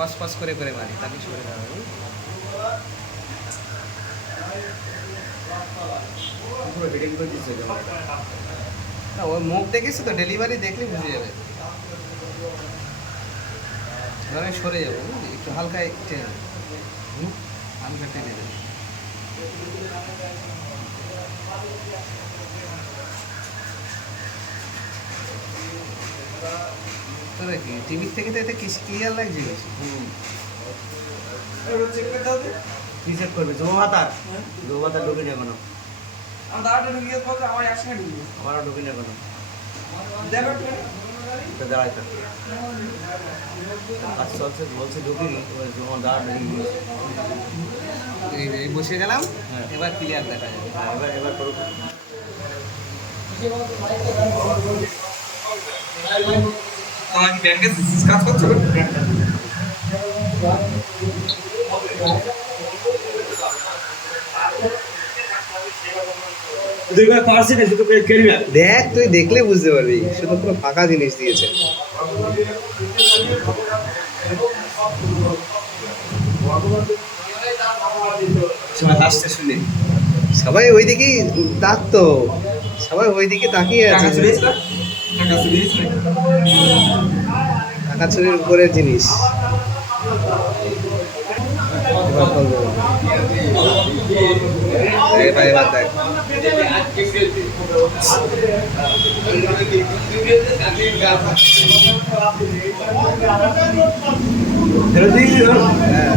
ফস ফস করে করে মারি, তাকে সরে দাও। পুরো হিডিং করে দিচ্ছে ক্যামেরাটা। না, ওর মুখ দেখেছি তো, ডেলিভারি দেখলে বুঝে যাবে। এবার আমি সরে যাবো, বুঝলি, একটু হালকা টেনে দেবো। হালকা টেনে দেবো। তোরা কি টিভির থেকে তো এটা ক্লিয়ার লাগছে বেশি। চেক করে দাও তো। কি চেক করবে? জমা ভাতা? জমা ভাতা ঢুকে যাবে না। আমার দাঁড়াটা ঢুকিয়ে বলতে আমার একসঙ্গে ঢুকিয়ে আমারও ঢুকে যাবে না। দেখো একটু। তো দাঁড়াই থাক। আজ চলছে বলছে ঢুকিনি, এবার জমা দাঁড়া ঢুকে গিয়েছে। এই বসে গেলাম, হ্যাঁ। এবার ক্লিয়ার দেখা যাবে। এবার করো। তোমার কি ব্যাংকে কাজ করছো? দেখবে পাশে না শুধু কেড়ে না। দেখ, তুই দেখলে বুঝতে পারবি, শুধু পুরো ফাঁকা জিনিস দিয়েছে। সবাই হাসতে শুনে, সবাই ওইদিকেই তাকতো, সবাই ওইদিকে তাকিয়ে টাকা আছে। চুরিয়েছিল? টাকা চুরিয়েছিল? টাকা চুরির উপরের জিনিস। এবার করবো। এবার দেখ। ফেরত দিয়ে দিল? হ্যাঁ।